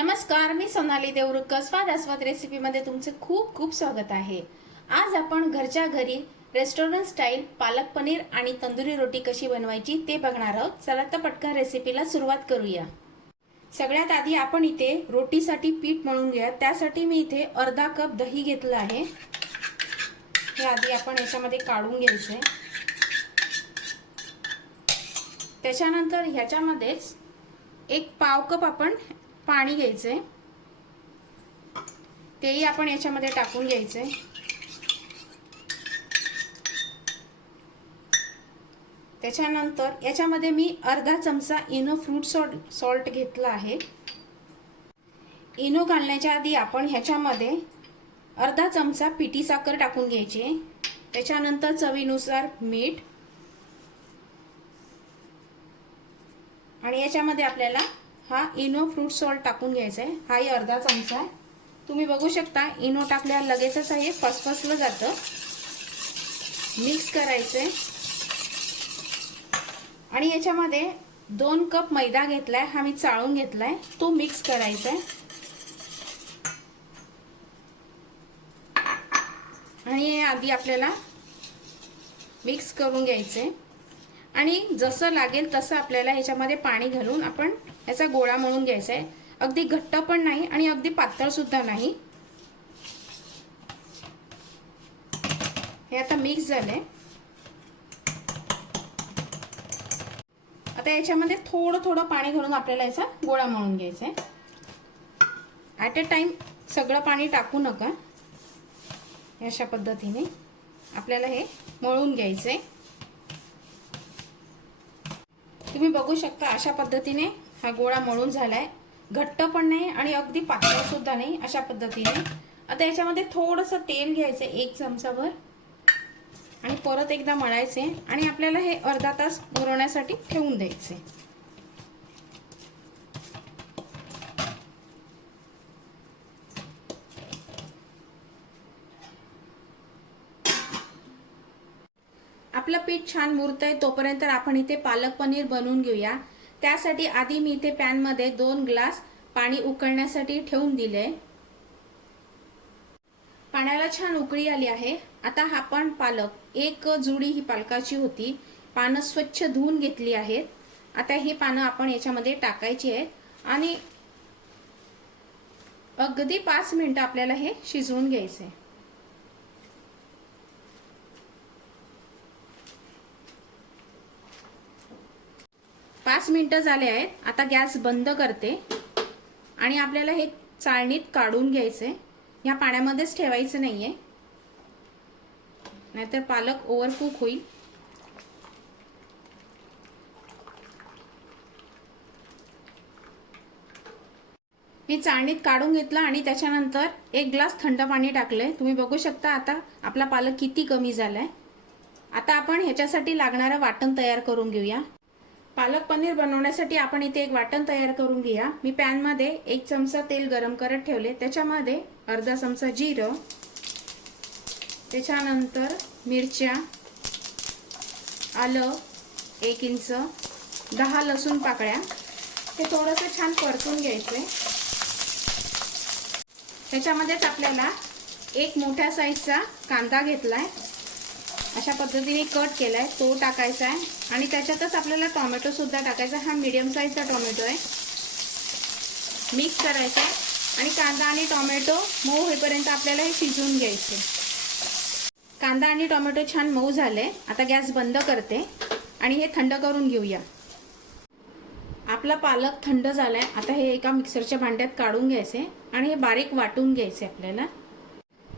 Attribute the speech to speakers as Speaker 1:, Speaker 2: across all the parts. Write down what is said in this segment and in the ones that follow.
Speaker 1: नमस्कार मी सोनाली देवरुख. स्वाद आस्वाद रेसिपीमध्ये तुमचे खूप खूप स्वागत आहे. आज आपण घरच्या घरी रेस्टॉरंट स्टाईल पालक पनीर आणि तंदुरी रोटी कशी बनवायची ते बघणार आहोत. चला तर पटकन रेसिपीला सुरुवात करूया. सगळ्यात आधी आपण इथे रोटीसाठी पीठ मळून घ्या त्यासाठी मी इथे अर्धा कप दही घेतलं आहे. हे आधी आपण याच्यामध्ये काढून घ्यायचे. त्याच्यानंतर ह्याच्यामध्येच एक पाव कप आपण पाणी घ्यायचंय. तेही आपण याच्यामध्ये टाकून घ्यायचंय. त्याच्यानंतर याच्यामध्ये मी अर्धा चमचा इनो फ्रूट सॉल्ट सॉल्ट घेतला आहे. इनो घालण्याच्या आधी आपण ह्याच्यामध्ये अर्धा चमचा पिठी साखर टाकून घ्यायची. आहे त्याच्यानंतर चवीनुसार मीठ. आणि याच्यामध्ये आपल्याला हा इनो फ्रूट सॉल्ट टाकून घ्यायचा आहे. हाही अर्धा चमचा आहे. तुम्ही बघू शकता इनो टाकल्यावर लगेचच हे फसफसलं जातं. मिक्स करायचंय. आणि याच्यामध्ये दोन कप मैदा घेतलाय हा मी चाळून घेतलाय. तो मिक्स करायचा आहे आणि आधी आपल्याला मिक्स करून घ्यायचे आणि जसं लागेल तसं आपल्याला ह्याच्यामध्ये पाणी घालून आपण याचा गोळा मळून घ्यायचा आहे. अगदी घट्ट पण नाही आणि अगदी पातळ सुद्धा नाही. हे आता मिक्स झालंय. आता याच्यामध्ये थोडं थोडं पाणी घालून आपल्याला याचा गोळा मळून घ्यायचा आहे. ॲट अ टाइम सगळं पाणी टाकू नका. अशा पद्धतीने आपल्याला हे मळून घ्यायचंय. तुम्ही बघू शकता अशा पद्धतीने हा गोळा मळून झालाय. घट्ट पण नाही आणि अगदी पातळ सुद्धा नाही अशा पद्धतीने. आता याच्यामध्ये थोडंसं तेल घ्यायचं एक चमचाभर. आणि परत एकदा मळायचे आणि आपल्याला हे अर्धा तास पुरवण्यासाठी ठेवून द्यायचे. आपलं पीठ छान मुरत आहे तोपर्यंत आपण इथे पालक पनीर बनवून घेऊया. त्यासाठी आधी मी इथे पॅनमध्ये दोन ग्लास पाणी उकळण्यासाठी ठेवून दिले. पाण्याला छान उकळी आली आहे. आता हा पण पालक. एक जुडी ही पालकाची होती. पानं स्वच्छ धुवून घेतली आहेत. आता ही पानं आपण याच्यामध्ये टाकायची आहेत. आणि अगदी पाच मिनिटं आपल्याला हे शिजवून घ्यायचे पाच मिनटं झाले आहेत. आता गॅस बंद करते. आणि आपल्याला हे चाळणीत काढून घ्यायचे. ह्या पाण्यामध्येच ठेवायचं नाहीये. नाहीतर पालक ओव्हरकुक होईल. मी चाळणीत काढून घेतलं आणि त्याच्यानंतर एक ग्लास थंड पाणी टाकलंय. तुम्ही बघू शकता आता आपला पालक किती कमी झालाय. आता आपण ह्याच्यासाठी लागणारं वाटण तयार करून घेऊया. पालक पनीर बनवण्यासाठी आपण इथे एक वाटण तयार करून घ्या मी पॅनमध्ये एक चमचा तेल गरम करत ठेवले. त्याच्यामध्ये अर्धा चमचा जिरं त्याच्यानंतर मिरच्या आलं एक इंच दहा लसूण पाकळ्या. हे थोडंसं छान परतून घ्यायचंय. त्याच्यामध्येच आपल्याला एक मोठ्या साईजचा कांदा घेतला आहे अशा पद्धतीने कट केलाय तो टाकायचा आहे. आणि त्याच्यातच आपल्याला टोमॅटो सुद्धा टाकायचा हा मीडियम साईजचा टोमॅटो आहे. मिक्स करायचा आणि कांदा आणि टोमॅटो मऊ होईपर्यंत आपल्याला हे शिजवून घ्यायचे. कांदा आणि टोमॅटो छान मऊ झाले. आता गॅस बंद करते. आणि हे थंड करून घेऊया. आपला पालक थंड झालाय. आता हे एका मिक्सरच्या भांड्यात काढून घ्यायचे. आणि हे बारीक वाटून घ्यायचे आपल्याला.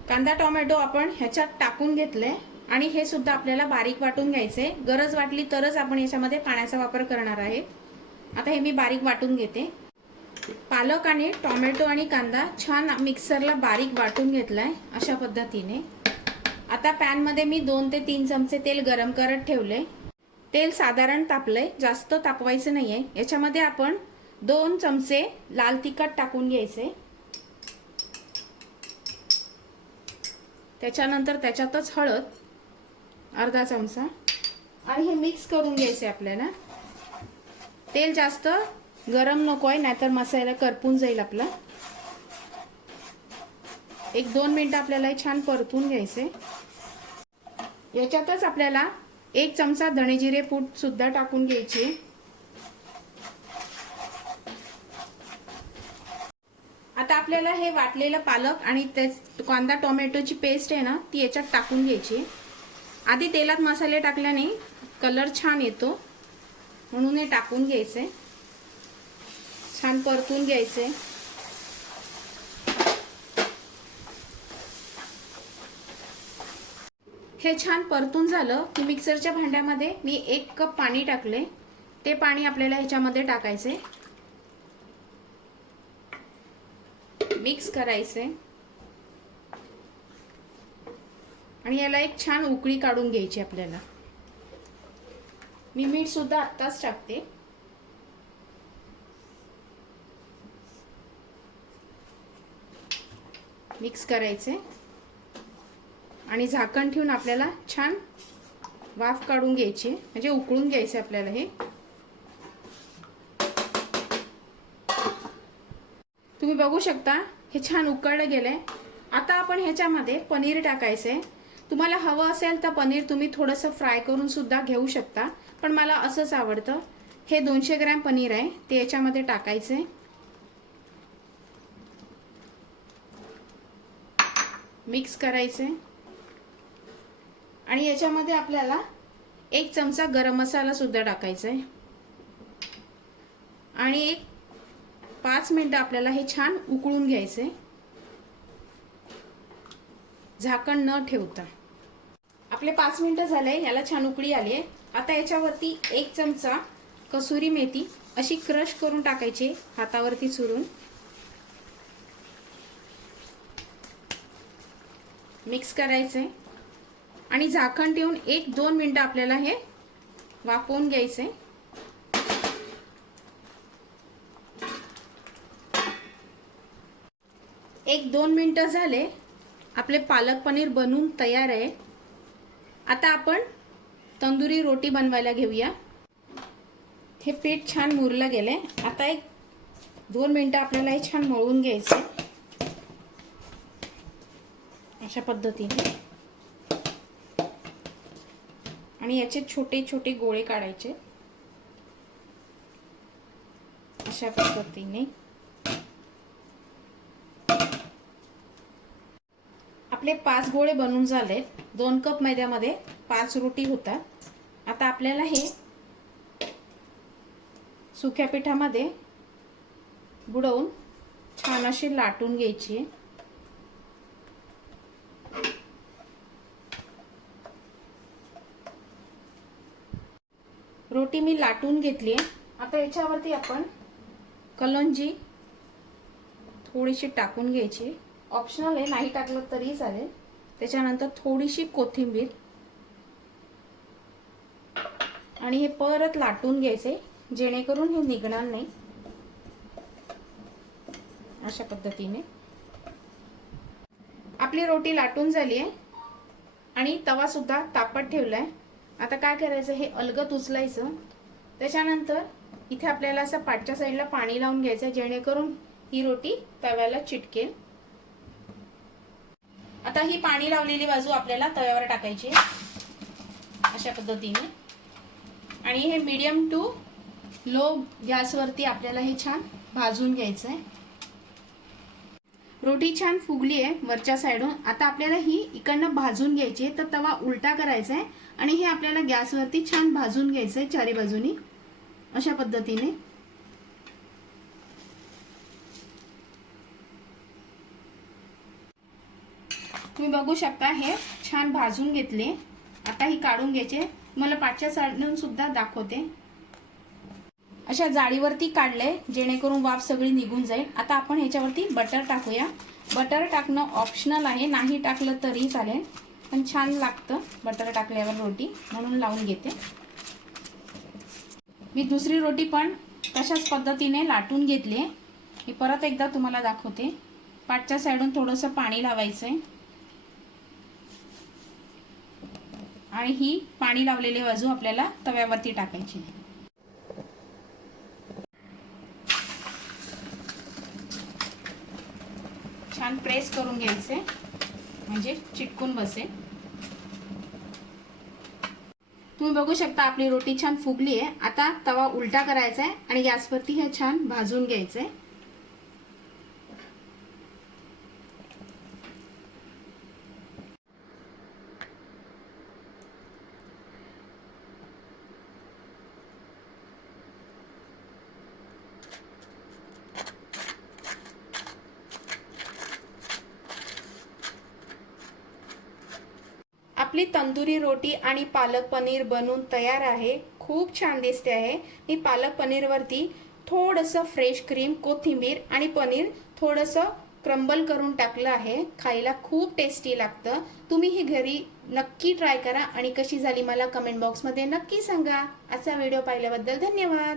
Speaker 1: कांदा टोमॅटो आपण ह्याच्यात टाकून घेतले आणि हे सुद्धा आपल्याला बारीक वाटून घ्यायचे गरज वाटली तरच आपण याच्यामध्ये पाण्याचा वापर करणार आहे. आता हे मी बारीक वाटून घेते. पालक आणि टोमॅटो आणि कांदा छान मिक्सरला बारीक वाटून घेतलाय अशा पद्धतीने. आता पॅनमध्ये मी दोन ते तीन चमचे तेल गरम करत ठेवले. तेल साधारण तापलंय जास्त तापवायचं नाहीये. याच्यामध्ये आपण दोन चमचे लाल तिखट टाकून घ्यायचे. त्याच्यानंतर त्याच्यातच हळद अर्धा चमचा. आणि हे मिक्स करून घ्यायचे आपल्याला. तेल जास्त गरम नको आहे नाहीतर मसाला करपून जाईल आपला. एक दोन मिनिटं आपल्याला हे छान परतून घ्यायचे याच्यातच आपल्याला एक चमचा धणेजिरे पूट सुद्धा टाकून घ्यायचे. आता आपल्याला हे वाटलेलं पालक आणि ते कांदा टोमॅटोची पेस्ट आहे ना ती याच्यात टाकून घ्यायची. आधी तेलात मसाले टाकल्याने कलर छान येतो. म्हणून हे टाकून घ्यायचे. छान परतून घ्यायचे. हे छान परतून झालं की मिक्सरच्या भांड्यामध्ये मी एक कप पाणी टाकले. ते पाणी आपल्याला ह्याच्यामध्ये टाकायचे. मिक्स करायचे. आणि याला एक छान उकळी काढून घ्यायची आपल्याला. मी मीठ सुद्धा आत्ताच टाकते. मिक्स करायचे. आणि झाकण ठेवून आपल्याला छान वाफ काढून घ्यायची. म्हणजे उकळून घ्यायचे आपल्याला हे. तुम्ही बघू शकता हे छान उकळलं गेलंय. आता आपण ह्याच्यामध्ये पनीर टाकायचंय. तुम्हाला हवं असेल तर पनीर तुम्ही थोडंसं फ्राय करून सुद्धा घेऊ शकता. पण मला असंच आवडतं. हे दोनशे ग्रॅम पनीर आहे. ते याच्यामध्ये टाकायचे. मिक्स करायचे. आणि याच्यामध्ये आपल्याला एक चमचा गरम मसाला सुद्धा टाकायचा आहे. आणि एक पाच मिनटं आपल्याला हे छान उकळून घ्यायचे. झाकण न ठेवता. आपले पाच मिनिटं झाले याला छान उकळी आली आहे आता याच्यावरती एक चमचा कसुरी मेथी अशी क्रश करून टाकायची हातावरती चुरून. मिक्स करायचं. आहे आणि झाकण ठेवून एक दोन मिनटं आपल्याला हे वाफवून घ्यायचे. एक दोन मिनटं झाले. आपले पालक पनीर बनवून तयार आहे. आता आपण तंदुरी रोटी बनवायला घेऊया. हे पीठ छान मुरलं गेले आता एक दोन मिनटं आपल्याला हे छान मळून घ्यायचं अशा पद्धतीने. आणि याचे छोटे छोटे गोळे काढायचे. अशा पद्धतीने. आपले पाच गोळे बनून झाले. दोन कप मैद्यामध्ये पाच रोटी होतात आता आपल्याला हे सुक्या पिठामध्ये बुडवून छान अशी लाटून घ्यायची रोटी मी लाटून घेतली आता याच्यावरती आपण कलंजी थोडीशी टाकून घ्यायची. ऑप्शनल आहे नाही टाकलं तरी चालेल. त्याच्यानंतर थोडीशी कोथिंबीर. आणि हे परत लाटून घ्यायचे जेणेकरून हे निघणार नाही. अशा पद्धतीने. आपली रोटी लाटून झाली आहे. आणि तवा सुद्धा तापत ठेवलाय. आता काय करायचं हे अलगत उचलायचं. त्याच्यानंतर इथे आपल्याला असं पाठच्या साईडला पाणी लावून घ्यायचं जेणेकरून ही रोटी तव्याला चिटकेल. आता ही पाणी लावलेली बाजू आपल्याला तव्यावर टाकायची अशा पद्धतीने. आणि हे मीडियम टू लो गॅसवरती आपल्याला हे छान भाजून घ्यायचं आहे. रोटी छान फुगली आहे वरच्या साईडून आता आपल्याला ही इकडनं भाजून घ्यायची आहे तर तवा उलटा करायचा आहे. आणि हे आपल्याला गॅसवरती छान भाजून घ्यायचं आहे चारी बाजूनी. अशा पद्धतीने. तुम्ही बघू शकता हे छान भाजून घेतले. आता ही काढून घ्यायचे. मला पाचच्या साडून सुद्धा दाखवते. अशा जाळीवरती काढले जेणेकरून वाफ सगळी निघून जाईल. आता आपण ह्याच्यावरती बटर टाकूया. बटर टाकणं ऑप्शनल आहे. नाही टाकलं तरी चालेल. पण छान लागतं बटर टाकल्यावर रोटी. म्हणून लावून घेते. मी दुसरी रोटी पण तशाच पद्धतीने लाटून घेतली. मी परत एकदा तुम्हाला दाखवते. पाठच्या साईडून थोडंसं पाणी लावायचं आहे आणि ही पाणी लावलेली बाजू आपल्याला तव्यावरती टाकायची छान प्रेस करून घ्यायचे. म्हणजे चिटकून बसेल तुम्ही बघू शकता आपली रोटी छान फुगली आहे. आता तवा उलटा करायचा आहे आणि गॅसवरती हे छान भाजून घ्यायचं आहे. आपली तंदुरी रोटी आणि पालक पनीर बनून तयार आहे. खूप छान दिसते आहे. मी पालक पनीरवरती थोडंसं फ्रेश क्रीम कोथिंबीर आणि पनीर थोडंसं क्रंबल करून टाकलं आहे. खायला खूप टेस्टी लागतं. तुम्ही ही घरी नक्की ट्राय करा आणि कशी झाली मला कमेंट बॉक्समध्ये नक्की सांगा. असा व्हिडिओ पाहिल्याबद्दल धन्यवाद.